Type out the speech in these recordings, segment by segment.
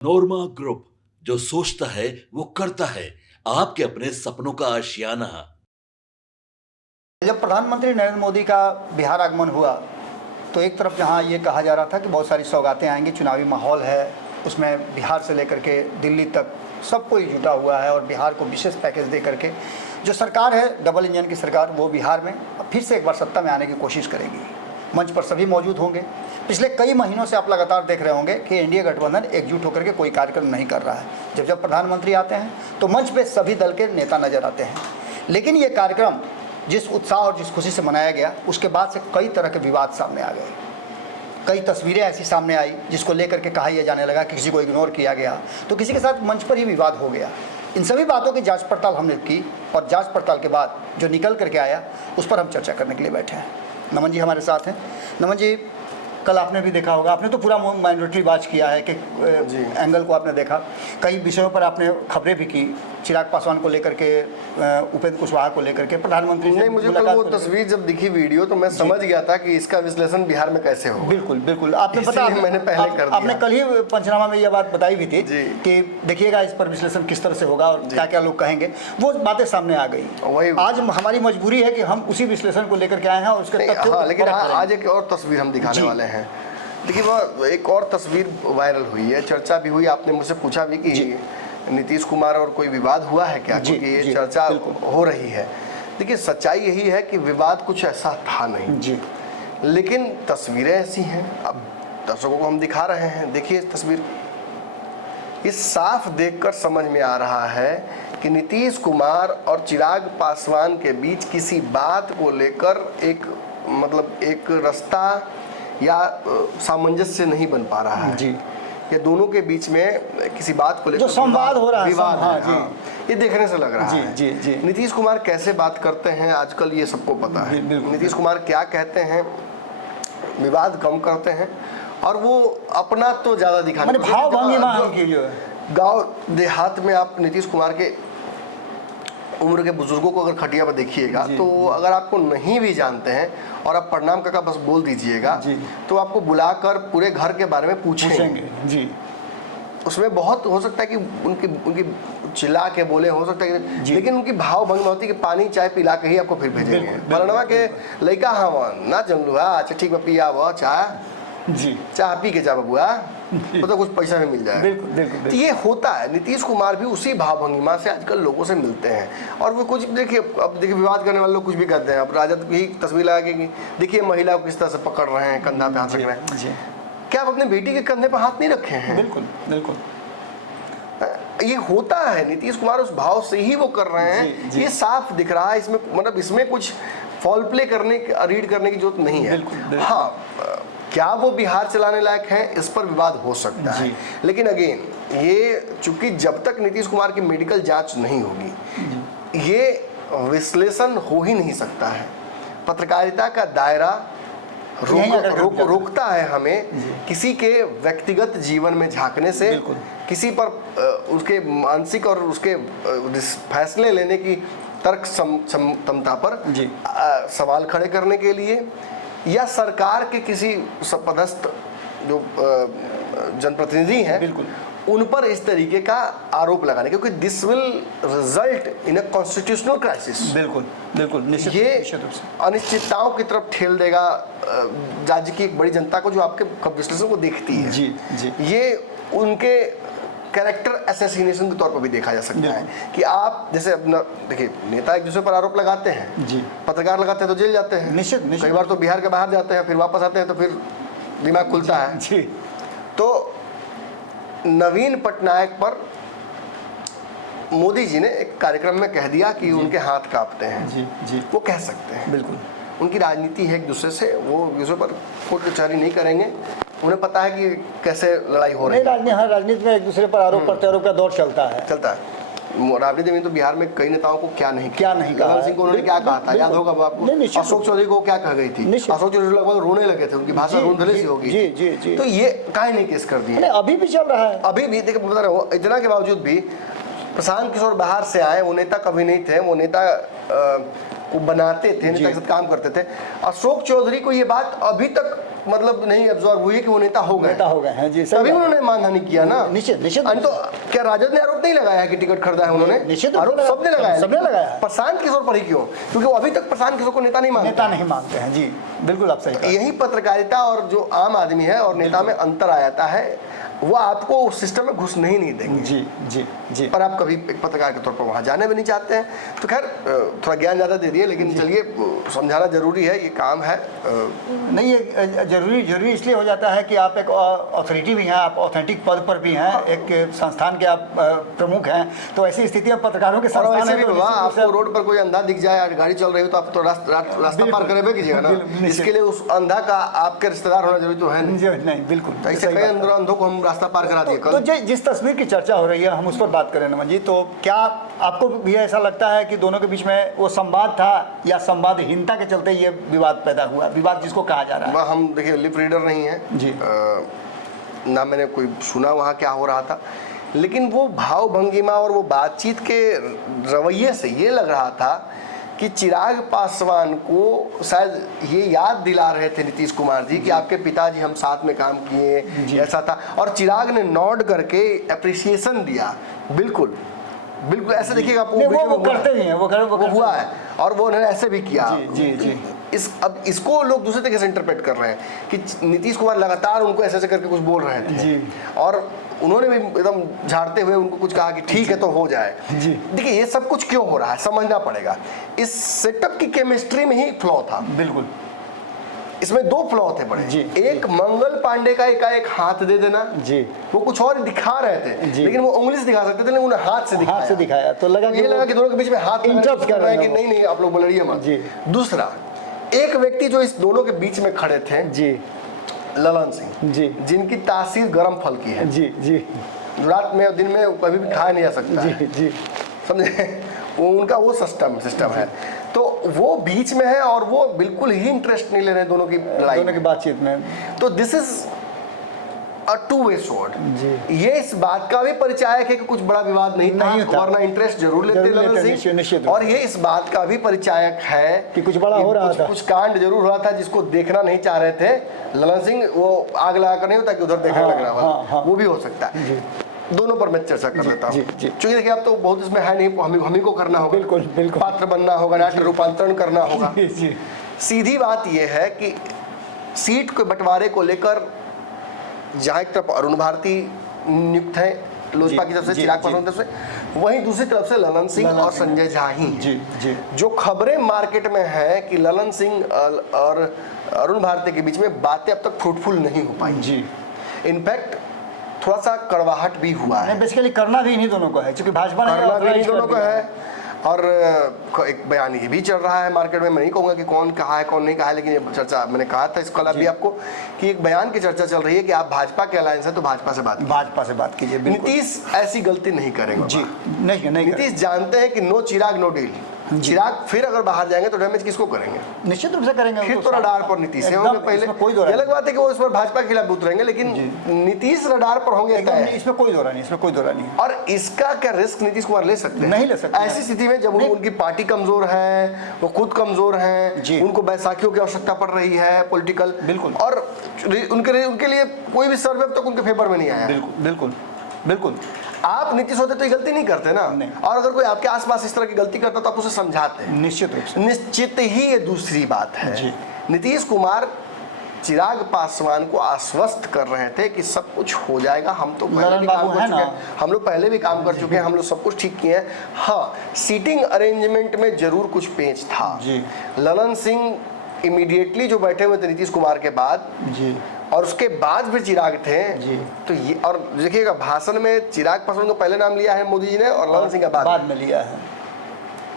नोरमा group, जो सोचता है वो करता है। आपके अपने सपनों का आशियाना। जब प्रधानमंत्री नरेंद्र मोदी का बिहार आगमन हुआ तो एक तरफ जहां ये कहा जा रहा था कि बहुत सारी सौगातें आएंगी, चुनावी माहौल है, उसमें बिहार से लेकर के दिल्ली तक सब कोई जुटा हुआ है और बिहार को विशेष पैकेज दे करके जो सरकार है डबल इंजन की सरकार, वो बिहार में फिर से एक बार सत्ता में आने की कोशिश करेगी। मंच पर सभी मौजूद होंगे। पिछले कई महीनों से आप लगातार देख रहे होंगे कि एनडीए गठबंधन एकजुट होकर के कोई कार्यक्रम नहीं कर रहा है। जब जब प्रधानमंत्री आते हैं तो मंच पे सभी दल के नेता नजर आते हैं, लेकिन ये कार्यक्रम जिस उत्साह और जिस खुशी से मनाया गया उसके बाद से कई तरह के विवाद सामने आ गए। कई तस्वीरें ऐसी सामने आई जिसको लेकर के कहा यह जाने लगा कि किसी को इग्नोर किया गया, तो किसी के साथ मंच पर ही विवाद हो गया। इन सभी बातों की जांच पड़ताल हमने की और जांच पड़ताल के बाद जो निकल करके आया उस पर हम चर्चा करने के लिए बैठे हैं। नमन जी हमारे साथ हैं। नमन जी, कल आपने भी देखा होगा, आपने तो पूरा माइनॉरिटी वॉच किया है कि एंगल को आपने देखा, कई विषयों पर आपने खबरें भी की, चिराग पासवान को लेकर के, उपेंद्र कुशवाहा को लेकर के, प्रधानमंत्री नहीं, मुझे कल वो तस्वीर जब दिखी वीडियो तो मैं समझ गया था कि इसका विश्लेषण बिहार में कैसे हो। बिल्कुल बिल्कुल, आपने पता मैंने पहले कर दिया। आपने कल ही पंचनामा में यह बात बताई भी थी कि देखिएगा इस पर विश्लेषण किस तरह से होगा और क्या क्या लोग कहेंगे, वो बातें सामने आ गई। आज हमारी मजबूरी है कि हम उसी विश्लेषण को लेकर के आए हैं और उसके हाँ, लेकिन आज एक और तस्वीर हम दिखाने वाले हैं। देखिए, वो एक और तस्वीर वायरल हुई है, चर्चा भी हुई, आपने मुझसे पूछा भी कि नीतीश कुमार और कोई विवाद हुआ है क्या, क्योंकि ये चर्चा हो रही है। देखिए, सच्चाई यही है कि विवाद कुछ ऐसा था नहीं, लेकिन तस्वीरें ऐसी हैं। अब दर्शकों को हम दिखा रहे हैं, देखिए इस तस्वीर, इस साफ देखकर समझ में आ रहा है कि नीतीश कुमार और चिराग पासवान के बीच किसी बात को लेकर एक रास्ता या सामंजस्य नहीं बन पा रहा है। ये दोनों के बीच में किसी बात को लेकर जो संवाद हो रहा है, विवाद है। हाँ, ये देखने से लग रहा है। जी। नीतीश कुमार कैसे बात करते हैं आजकल ये सबको पता है। नीतीश कुमार क्या कहते हैं, विवाद कम करते हैं और वो अपना तो ज्यादा दिखाने गाँव देहात में आप नीतीश कुमार के उम्र के बुजुर्गों को अगर खटिया पर देखिएगा तो अगर आपको नहीं भी जानते हैं और आप प्रणाम काका बस बोल दीजिएगा तो आपको बुलाकर पूरे घर के बारे में पूछेंगे जी। उसमें बहुत हो सकता है कि उनकी चिल्ला के बोले, हो सकता है, लेकिन उनकी भाव भंग होती है कि पानी चाय पिला के ही आपको फिर भेजेंगे। फलनवा के लड़का हाँ ना जंगलू, अच्छा ठीक है पिया वो चाय जी, चाय पी के जा बबुआ, तो कुछ पैसा भी मिल जाए। तो ये होता है। नीतीश कुमार भी उसी भाव भंगिमा से आजकल लोगों से मिलते हैं और वो कुछ देखिए, अब देखिए विवाद करने वाले लोग कुछ भी करते हैं। अब राजद की तस्वीर लगा के देखिए महिला को किस तरह से पकड़ रहे हैं, कंधा पे हाथ रख रहे हैं। क्या आप अपने बेटी के कंधे पर हाथ नहीं रखे हैं? बिल्कुल ये होता है। नीतीश कुमार उस भाव से ही वो कर रहे हैं। ये साफ दिख रहा है। इसमें मतलब इसमें कुछ फॉल प्ले करने रीड करने की जरूरत नहीं है। हाँ, क्या वो बिहार चलाने लायक है, इस पर विवाद हो सकता है, लेकिन अगेन ये चूंकि जब तक नीतीश कुमार की मेडिकल जांच नहीं होगी ये विश्लेषण हो ही नहीं सकता है। पत्रकारिता का दायरा रोकता है हमें किसी के व्यक्तिगत जीवन में झांकने से, किसी पर उसके मानसिक और उसके फैसले लेने की तर्क क्षमता पर सवाल खड़े करने के लिए, या सरकार के किसी पदस्थ जो जनप्रतिनिधि हैं उन पर इस तरीके का आरोप लगाने, क्योंकि this will result in a constitutional crisis. बिल्कुल निश्चित, ये अनिश्चितताओं की तरफ ठेल देगा राज्य की एक बड़ी जनता को जो आपके विश्लेषण को देखती है। जी। ये उनके कैरेक्टर असैसिनेशन के तौर पर भी देखा जा सकता है कि आप जैसे अपना देखिए, नेता एक दूसरे पर आरोप लगाते हैं, पत्रकार लगाते हैं तो जेल जाते हैं, निश्चित। कई बार तो बिहार के बाहर जाते हैं, फिर वापस आते हैं तो फिर दिमाग खुलता है। तो नवीन पटनायक पर मोदी जी ने एक कार्यक्रम में कह दिया कि उनके हाथ कांपते हैं। वो कह सकते हैं, बिल्कुल उनकी राजनीति है एक दूसरे से, वो एक दूसरे पर कोर्ट कचहरी नहीं करेंगे। उन्हें पता है कि कैसे लड़ाई हो रही है। राजनीति में एक दूसरे पर आरोप प्रत्यारोप का दौर चलता है। राजनीति में तो बिहार में कई नेताओं को क्या नहीं कहा, सिंह को उन्होंने क्या कहा था, याद होगा आपको। अशोक चौधरी को क्या कह गई थी, अशोक चौधरी लगभग रोने लगे थे, उनकी भाषा रोंधले सी होगी। जी। तो ये काहे नहीं केस कर दिए, अभी भी चल रहा है। अभी भी देखिए, बता रहा हूँ, इतना के बावजूद भी प्रशांत किशोर बाहर से आए, वो नेता कभी नहीं थे, वो नेता को बनाते थे, नेता के साथ काम करते थे, अशोक चौधरी को ये बात अभी तक मतलब नहीं ऑब्जर्व हुई है कि वो नेता हो गए हैं जी। सही तभी उन्होंने मानहानि किया ना। निश्चित तो क्या राजद ने आरोप नहीं लगाया है कि टिकट खरीदा है उन्होंने? निश्चित आरोप सबने लगाया। प्रशांत किशोर पर ही क्यों? क्योंकि वो अभी तक प्रशांत किशोर को नेता नहीं मानते हैं जी। बिल्कुल आप सही। यही पत्रकारिता और जो आम आदमी है और नेता में अंतर आ जाता है, वो आपको उस सिस्टम में घुस नहीं देंगे जी जी जी। पर आप कभी एक पत्रकार के तौर पर वहाँ जाने भी नहीं चाहते हैं। तो खैर थोड़ा ज्ञान ज़्यादा दे दिए, लेकिन चलिए समझाना जरूरी है, ये काम है। नहीं, ये जरूरी इसलिए हो जाता है कि आप एक अथॉरिटी भी हैं, आप ऑथेंटिक पद पर भी हैं, एक संस्थान के आप प्रमुख हैं, तो ऐसी स्थिति में पत्रकारों के संस्थान है। आपको रोड पर कोई अंधा दिख जाए, गाड़ी चल रही हो, तो आप तो रास्ता पार करे कीजिएगा ना। इसके लिए उस अंधा का आपके रिश्तेदार होना जरूरी तो है नहीं। बिल्कुल। ऐसे कई अंधों को हम रास्ता पार करा दिए। तो जिस तस्वीर की चर्चा हो रही है हम उस पर बात करें नमन जी, तो क्या आपको भी ऐसा लगता है कि दोनों के बीच में वो संवाद था या संवादहीनता के चलते ये विवाद पैदा हुआ, विवाद जिसको कहा जा रहा है? हम देखिए लिप रीडर नहीं है जी, ना मैंने कोई सुना वहाँ क्या हो रहा था, लेकिन वो भाव भंगिमा और वो बातचीत के रवैये से ये लग रहा था कि चिराग पासवान को शायद ये याद दिला रहे थे नीतीश कुमार जी कि आपके पिताजी हम साथ में काम किए, ऐसा था। और चिराग ने नॉड करके अप्रिसिएशन दिया। बिल्कुल बिल्कुल ऐसे देखिएगा, वो करते ही हैं, वो हुआ है और वो उन्होंने ऐसे भी किया। जी जी। अब इसको लोग दूसरे तरीके से इंटरप्रेट कर रहे हैं कि नीतीश कुमार लगातार उनको ऐसे करके कुछ बोल रहे थे जी, और उन्होंने भी एकदम झाड़ते हुए उनको कुछ कहा कि ठीक है तो हो जाए। देखिए ये सब कुछ क्यों हो रहा है समझना पड़ेगा। इस सेटअप की केमिस्ट्री में ही फ्लॉ था। बिल्कुल, इसमें दो फ्लॉ थे बड़े। एक मंगल पांडे का एक हाथ दे देना जी, वो कुछ और दिखा रहे थे लेकिन वो उंगली से दिखा सकते थे, लेकिन उन्हें हाथ से दिखाया तो लगा कि दोनों के बीच में हाथ इंटरप्ट कर रहे हैं कि नहीं आप लोग बोलिए मत। दूसरा एक व्यक्ति जो इस दोनों के बीच में खड़े थे जी, ललन सिंह जी, जिनकी तासीर गर्म फल की है जी जी, रात में और दिन में कभी भी खाया नहीं जा सकता जी जी, समझे? वो उनका वो सिस्टम है, तो वो बीच में है और वो बिल्कुल ही इंटरेस्ट नहीं ले रहे दोनों की लड़ाई, दोनों की बातचीत में। तो this is a two way sword. ये इस बात का भी परिचायक है कि कुछ बड़ा विवाद नहीं था, वरना इंटरेस्ट जरूर लेते ललन सिंह, और ये इस बात का भी परिचायक है कि कुछ बड़ा हो रहा था, कुछ कांड जरूर हो रहा था जिसको देखना नहीं चाह रहे थे ललन सिंह। वो आग लगा कर नहीं होता कि उधर देखने लग रहा है, वो भी हो सकता है। दोनों पर मैं चर्चा कर लेता हूँ क्योंकि देखिए अब तो बहुत इसमें है नहीं, हम ही को करना होगा, बिल्कुल पात्र बनना होगा, नाट्य रूपांतरण करना होगा। सीधी बात यह है कि सीट के बंटवारे को लेकर जहाँ एक तरफ अरुण भारती नियुक्त है लोजपा की तरफ से, चिराग पासवान की तरफ से, वहीं दूसरी तरफ से ललन सिंह और संजय झा ही जी। जो खबरें मार्केट में है कि ललन सिंह और अरुण भारती के बीच में बातें अब तक फ्रूटफुल नहीं हो पाई जी। इनफैक्ट थोड़ा सा कड़वाहट भी हुआ है। बेसिकली करना भी इन्हीं दोनों को है, क्योंकि भाजपा ने दोनों को है। और एक बयान ये भी चल रहा है मार्केट में, मैं नहीं कहूँगा कि कौन कहा है कौन नहीं कहा है, लेकिन ये चर्चा मैंने कहा था इसको अभी आपको कि एक बयान की चर्चा चल रही है कि आप भाजपा के अलायंस है तो भाजपा से बात कीजिए। नीतीश ऐसी गलती नहीं करेंगे जी, नहीं नीतीश जानते हैं कि नो चिराग नो डील। चिराग फिर अगर बाहर जाएंगे तो डैमेज किसको करेंगे? निश्चित रूप से करेंगे। फिर तो रडार पर नीतीश होंगे पहले, कोई अलग बात है कि वो इस पर भाजपा के खिलाफ उतरेंगे, लेकिन नीतीश रडार पर होंगे, इसमें कोई दौरा नहीं। और इसका क्या रिस्क नीतीश कुमार ले सकते हैं? नहीं ले सकते। ऐसी स्थिति में जब उनकी पार्टी कमजोर है, वो खुद कमजोर है, उनको बैसाखियों की आवश्यकता पड़ रही है पॉलिटिकल, बिल्कुल, और उनके लिए कोई भी सर्वे अब तक उनके फेवर में नहीं आया। बिल्कुल आप नीतीश होते तो ये गलती नहीं करते ना, और अगर कोई आपके आसपास इस तरह की गलती करता तो आप उसे समझाते हैं। निश्चित रूप से, निश्चित ही ये दूसरी बात है। नीतीश कुमार चिराग पासवान को आश्वस्त कर रहे थे कि सब कुछ हो जाएगा, हम तो पहले भी काम कर चुके हैं, हम लोग पहले भी काम कर चुके हैं, हम लोग सब कुछ ठीक किए हैं। हाँ, सीटिंग अरेंजमेंट में जरूर कुछ पेंच था। ललन सिंह इमीडिएटली जो बैठे हुए थे नीतीश कुमार के बाद जी, और उसके बाद भी चिराग थे जी। तो ये और देखिएगा भाषण में चिराग पासवान को पहले नाम लिया है मोदी जी ने और ललन सिंह का बाद में लिया है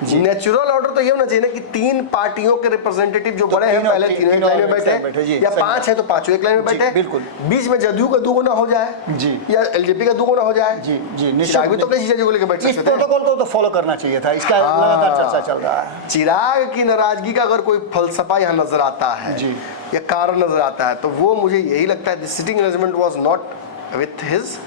जी। नेचुरल ऑर्डर तो ये होना चाहिए ना कि तीन पार्टियों के रिप्रेजेंटेटिव जो बड़े हैं पहले तीनों एक लाइन में बैठे, या पांच है तो पांचों एक लाइन में बैठे, बिल्कुल। बीच में जदयू का दुगुना हो जाए जी, या एलजेपी का दुगुना हो जाए जी जी। चिराग भी तो अपनी चीजें को लेकर बैठ सकते थे। इस प्रोटोकॉल को तो फॉलो करना चाहिए था, इसका लगातार चर्चा चल रहा है। चिराग की नाराजगी का अगर कोई फलसफा यहाँ नजर आता है जी, या कारण नजर आता है, तो वो मुझे यही लगता है this sitting arrangement was not with his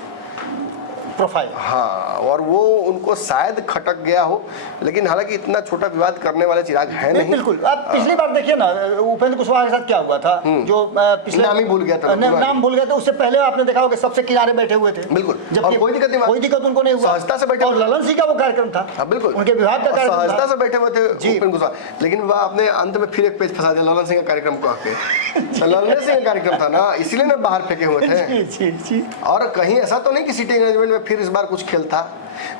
profile. हाँ, और वो उनको शायद खटक गया हो, लेकिन हालांकि इतना छोटा विवाद करने वाले चिराग है नहीं। बिल्कुल। अब पिछली बार देखिए ना उपेंद्र कुशवाहा के साथ क्या हुआ था, जो पिछले नाम ही भूल गया था, नाम भूल गया था। उससे पहले आपने देखा होगा सबसे किनारे बैठे हुए थे। बिल्कुल, जबकि कोई दिक्कत उनको नहीं हुआ, सहजता से बैठे। और ललन सिंह का वो कार्यक्रम था। हाँ बिल्कुल, उनके विभाग का कार्यक्रम सहजता से बैठे हुए थे उपेंद्र कुशवाहा, लेकिन वह आपने अंत में फिर एक पेज फंसा दिया ललन सिंह का कार्यक्रम को आके। ललन सिंह का कार्यक्रम था ना, इसीलिए ना बाहर फेंके हुए थे। जी। और कहीं ऐसा तो नहीं कि सिटी मैनेजमेंट में फिर इस बार कुछ खेल था।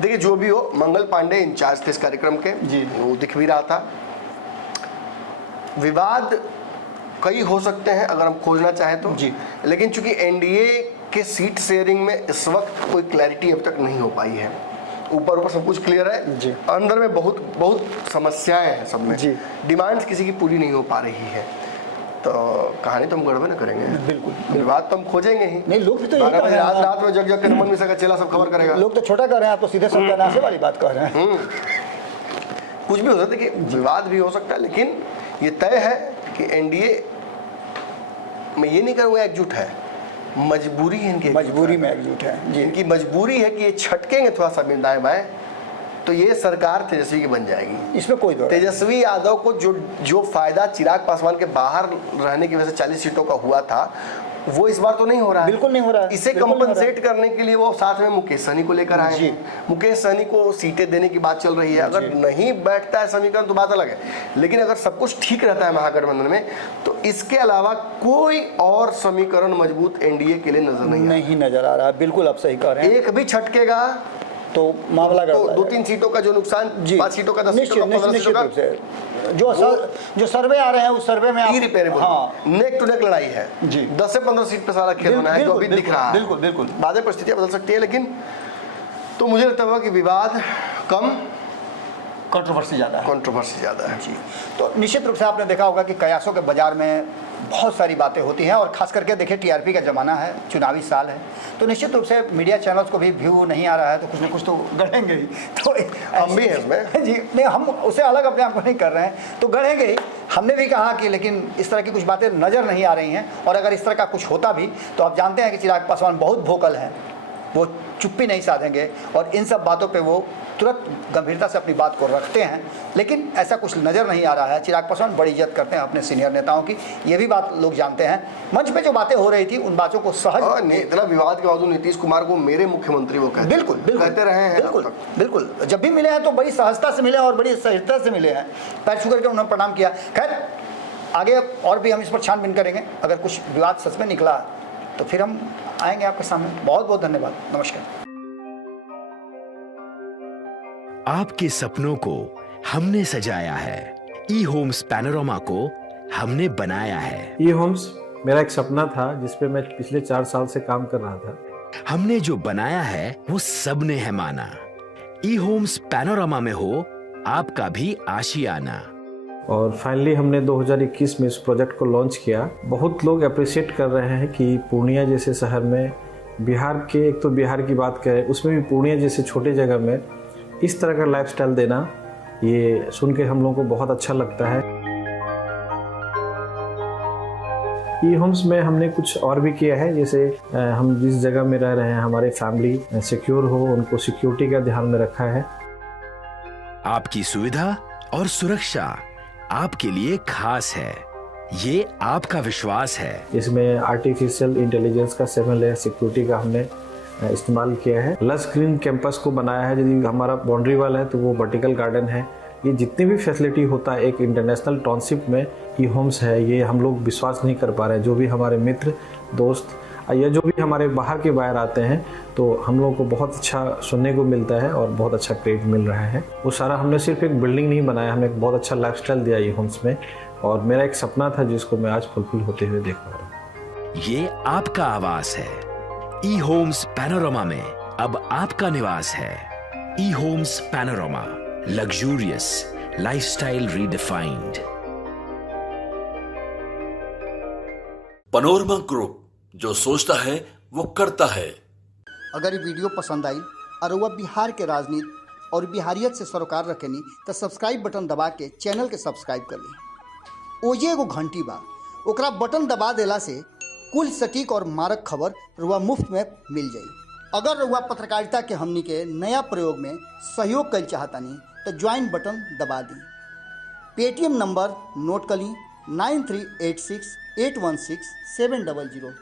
देखिए जो भी हो, मंगल पांडे इंचार्ज थे इस कार्यक्रम के, वो दिख भी रहा था। विवाद कई हो सकते हैं अगर हम खोजना चाहें तो जी, लेकिन चूंकि एनडीए के सीट शेयरिंग में इस वक्त कोई क्लैरिटी अब तक नहीं हो पाई है। ऊपर सब कुछ क्लियर है जी, अंदर में बहुत समस्याएं हैं सब में जी, डिमांड्स किसी की पूरी नहीं हो पा रही है, तो कहानी तो हम गड़बड़ न करेंगे। बिल्कुल, विवाद तो हम खोजेंगे ही नहीं। लोग भी तो रात में जग के नमन मिश्रा का चेला सब खबर करेगा। लोग तो छोटा कर रहे हैं, आप तो सीधे सत्यानाश वाली बात कर रहे हैं। कुछ भी हो सकता है, देखिए विवाद भी हो सकता है, लेकिन ये तय है कि एनडीए, मैं ये नहीं कहूँगा एकजुट है, मजबूरी है इनकी, मजबूरी में एकजुट है जी। इनकी मजबूरी है कि ये छटकेंगे थोड़ा सा दाएं बाएं तो ये सरकार तेजस्वी की बन जाएगी, इसमें कोई दो। तेजस्वी यादव को जो फायदा चिराग पासवान के बाहर रहने की वजह से 40 सीटों का हुआ था, वो इस बार तो नहीं हो रहा है, बिल्कुल नहीं हो रहा है। इसे कंपनसेट करने के लिए वो साथ में मुकेश सहनी को लेकर आए हैं। मुकेश सहनी को सीटें देने की बात चल रही है। अगर नहीं बैठता है समीकरण तो बात अलग है, लेकिन अगर सब कुछ ठीक रहता है महागठबंधन में, तो इसके अलावा कोई और समीकरण मजबूत एनडीए के लिए नहीं नजर आ रहा। बिल्कुल आप सही कह रहे हैं। एक भी छटकेगा तो मामला तो 2-3 सीटों का जो नुकसान, 5 सीटों का, 10 सीटों का, 15 सीटों का, जो सर्वे आ रहे हैं उस सर्वे में नेक टू नेक लड़ाई है जी। 10 से 15 सीट पे सारा खेल होना है, जो अभी दिख रहा है। बिल्कुल बाद में परिस्थितियां बदल सकती है, लेकिन तो मुझे लगता है कि विवाद कम, कंट्रोवर्सी ज़्यादा है जी। तो निश्चित रूप से आपने देखा होगा कि कयासों के बाजार में बहुत सारी बातें होती हैं, और खास करके देखिए टीआरपी का ज़माना है, चुनावी साल है, तो निश्चित रूप से मीडिया चैनल्स को भी व्यू नहीं आ रहा है, तो कुछ ना कुछ तो गढ़ेंगे ही। तो हम भी हैं इसमें जी, नहीं हम उसे अलग अपने आप को नहीं कर रहे हैं, तो गढ़ेंगे ही। हमने भी कहा कि लेकिन इस तरह की कुछ बातें नज़र नहीं आ रही हैं, और अगर इस तरह का कुछ होता भी तो आप जानते हैं कि चिराग पासवान बहुत वोकल हैं, वो चुप्पी नहीं साधेंगे, और इन सब बातों पे वो तुरंत गंभीरता से अपनी बात को रखते हैं, लेकिन ऐसा कुछ नज़र नहीं आ रहा है। चिराग पासवान बड़ी इज्जत करते हैं अपने सीनियर नेताओं की, ये भी बात लोग जानते हैं। मंच पे जो बातें हो रही थी उन बातों को सहज, इतना विवाद के बावजूद नीतीश कुमार को मेरे मुख्यमंत्री वो कहते, बिल्कुल कहते रहे हैं, बिल्कुल जब भी मिले हैं तो बड़ी सहजता से मिले और बड़ी सहजता से मिले हैं, पैर छू करके उन्होंने प्रणाम किया। खैर आगे और भी हम इस पर छानबीन करेंगे, अगर कुछ विवाद सच में निकला तो फिर हम आएंगे आपके सामने। बहुत बहुत धन्यवाद, नमस्कार। आपके सपनों को हमने सजाया है, ई होम्स पैनोरामा को हमने बनाया है। ई होम्स मेरा एक सपना था जिसपे मैं पिछले 4 साल से काम कर रहा था। हमने जो बनाया है वो सबने है माना। ई होम्स पैनोरामा में हो आपका भी आशियाना। और फाइनली हमने 2021 में इस प्रोजेक्ट को लॉन्च किया। बहुत लोग अप्रिशिएट कर रहे हैं कि पूर्णिया जैसे शहर में, बिहार के, एक तो बिहार की बात करें उसमें भी पूर्णिया जैसे छोटे जगह में इस तरह का लाइफस्टाइल देना, ये सुन के हम लोगों को बहुत अच्छा लगता है। ई होम्स में हमने कुछ और भी किया है, जैसे हम जिस जगह में रह रहे हैं हमारे फैमिली सिक्योर हो, उनको सिक्योरिटी का ध्यान में रखा है। आपकी सुविधा और सुरक्षा आपके लिए खास है, ये आपका विश्वास है। इसमें आर्टिफिशियल इंटेलिजेंस का 7 लेयर सिक्योरिटी का हमने इस्तेमाल किया है। लस ग्रीन कैंपस को बनाया है, यदि हमारा बाउंड्री वाल है तो वो वर्टिकल गार्डन है। ये जितनी भी फैसिलिटी होता है एक इंटरनेशनल टाउनशिप में ई होम्स है, ये हम लोग विश्वास नहीं कर पा रहे हैं। जो भी हमारे मित्र दोस्त या जो भी हमारे बाहर के बाहर आते हैं, तो हम लोगों को बहुत अच्छा सुनने को मिलता है और बहुत अच्छा क्रेडिट मिल रहा है। वो सारा हमने सिर्फ एक बिल्डिंग नहीं बनाया, हमने एक बहुत अच्छा लाइफस्टाइल दिया ई होम्स में, और मेरा एक सपना था जिसको मैं आज फुलफिल होते हुए देख पा रहा हूँ। ये आपका आवास है। ई होम्स पैनोरामा में अब आपका निवास है। E homes panorama, luxurious lifestyle redefined. Panorama group, जो सोचता है वो करता है। अगर ये वीडियो पसंद आई और वह बिहार के राजनीति और बिहारियत से सरोकार रखेनी तो सब्सक्राइब बटन दबा के चैनल के सब्सक्राइब कर ली। ओजे एगो घंटी बा, ओकरा बटन दबा देला से कुल सटीक और मारक खबर रुआ मुफ्त में मिल जाई। अगर रउआ पत्रकारिता के हमनी के नया प्रयोग में सहयोग कर चाहतानी तो ज्वाइन बटन दबा दी। पेटीएम नंबर नोट कर ली 9386816700।